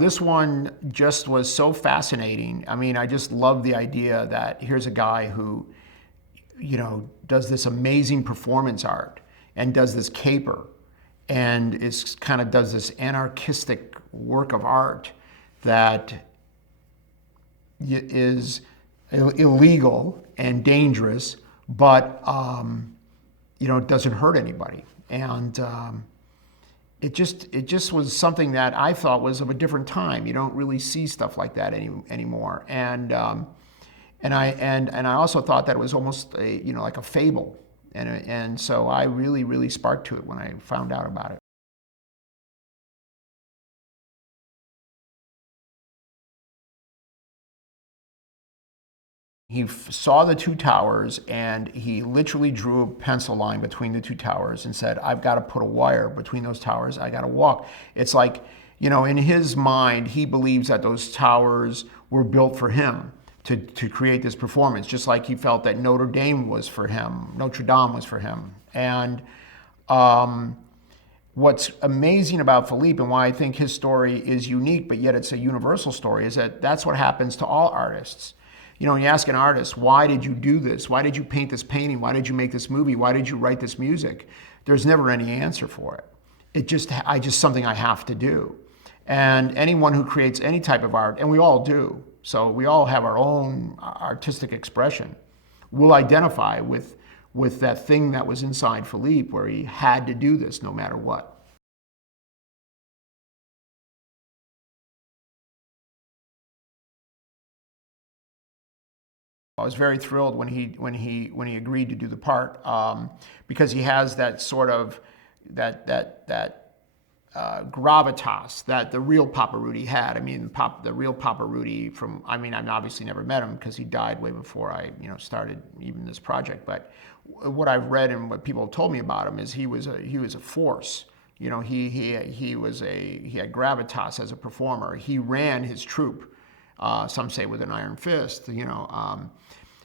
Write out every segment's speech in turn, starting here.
This one just was so fascinating. I mean, I just love the idea that here's a guy who, does this amazing performance art and does this caper and is kind of does this anarchistic work of art that is illegal and dangerous, but it doesn't hurt anybody. And it just was something that I thought was of a different time. You don't really see stuff like that anymore. And I also thought that it was almost like a fable. And so I really sparked to it when I found out about it. He saw the two towers and he literally drew a pencil line between the two towers and said, I've got to put a wire between those towers. I got to walk. It's like, in his mind, he believes that those towers were built for him to create this performance, just like he felt that Notre Dame was for him, Notre Dame was for him. And what's amazing about Philippe and why I think his story is unique, but yet it's a universal story, is that that's what happens to all artists. When you ask an artist, why did you do this? Why did you paint this painting? Why did you make this movie? Why did you write this music? There's never any answer for it. It's just something I have to do. And anyone who creates any type of art, and we all do, so we all have our own artistic expression, will identify with that thing that was inside Philippe where he had to do this no matter what. I was very thrilled when he agreed to do the part because he has that sort of gravitas that the real Papa Rudy had. I mean, the real Papa Rudy I've obviously never met him because he died way before I started even this project. But what I've read and what people have told me about him is he was a force. He had gravitas as a performer. He ran his troupe. Some say with an iron fist.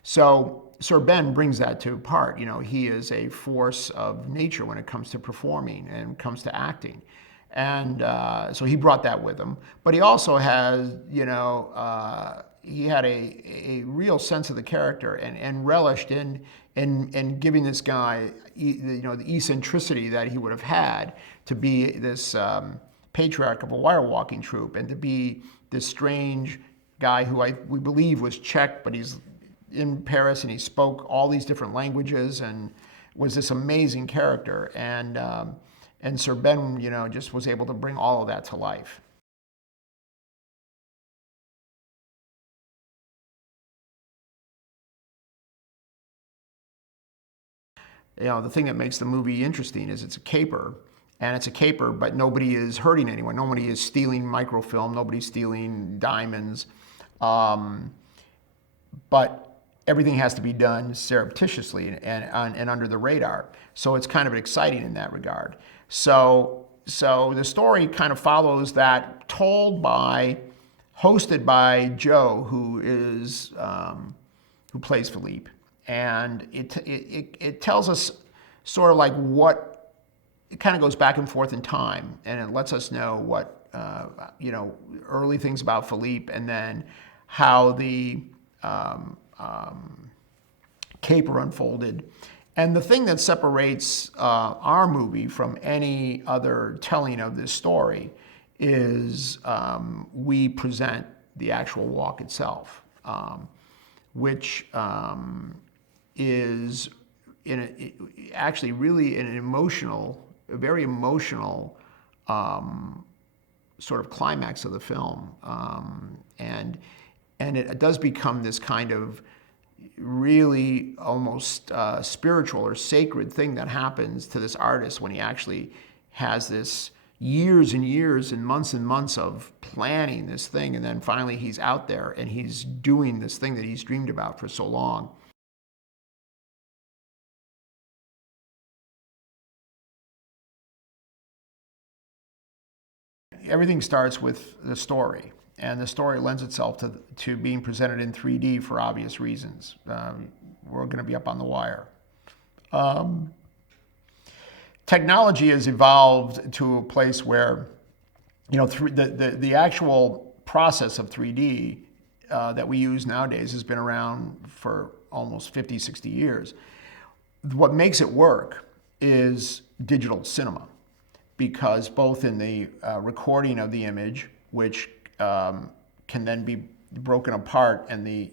So Sir Ben brings that to part. He is a force of nature when it comes to performing and comes to acting. And so he brought that with him. But he also has, he had a real sense of the character and relished in giving this guy, the eccentricity that he would have had to be this patriarch of a wire walking troupe and to be this strange guy who we believe was Czech, but he's in Paris and he spoke all these different languages and was this amazing character. And Sir Ben, just was able to bring all of that to life. The thing that makes the movie interesting is it's a caper. And it's a caper, but nobody is hurting anyone. Nobody is stealing microfilm. Nobody's stealing diamonds. But everything has to be done surreptitiously and under the radar. So it's kind of exciting in that regard. So the story kind of follows that, hosted by Joe, who plays Philippe, and it tells us sort of like what it kind of goes back and forth in time, and it lets us know what early things about Philippe, and then how the caper unfolded. And the thing that separates our movie from any other telling of this story is we present the actual walk itself, which is actually really a very emotional sort of climax of the film, and it does become this kind of really almost spiritual or sacred thing that happens to this artist when he actually has this years and years and months of planning this thing, and then finally he's out there and he's doing this thing that he's dreamed about for so long. Everything starts with the story. And the story lends itself to being presented in 3D for obvious reasons. We're going to be up on the wire. Technology has evolved to a place where you know, the actual process of 3D that we use nowadays has been around for almost 50, 60 years. What makes it work is digital cinema, because both in the recording of the image, which can then be broken apart, and the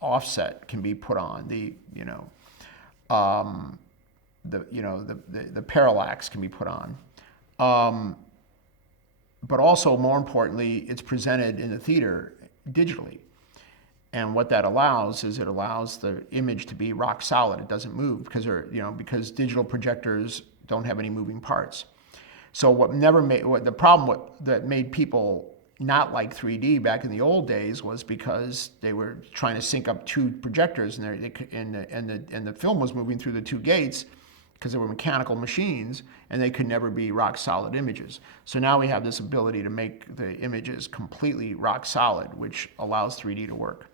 offset can be put on, the parallax can be put on. But also, more importantly, it's presented in the theater digitally. And what that allows is, it allows the image to be rock solid. It doesn't move because digital projectors don't have any moving parts. So the problem that made people not like 3D back in the old days was because they were trying to sync up two projectors, and the film was moving through the two gates, because they were mechanical machines, and they could never be rock solid images. So now we have this ability to make the images completely rock solid, which allows 3D to work.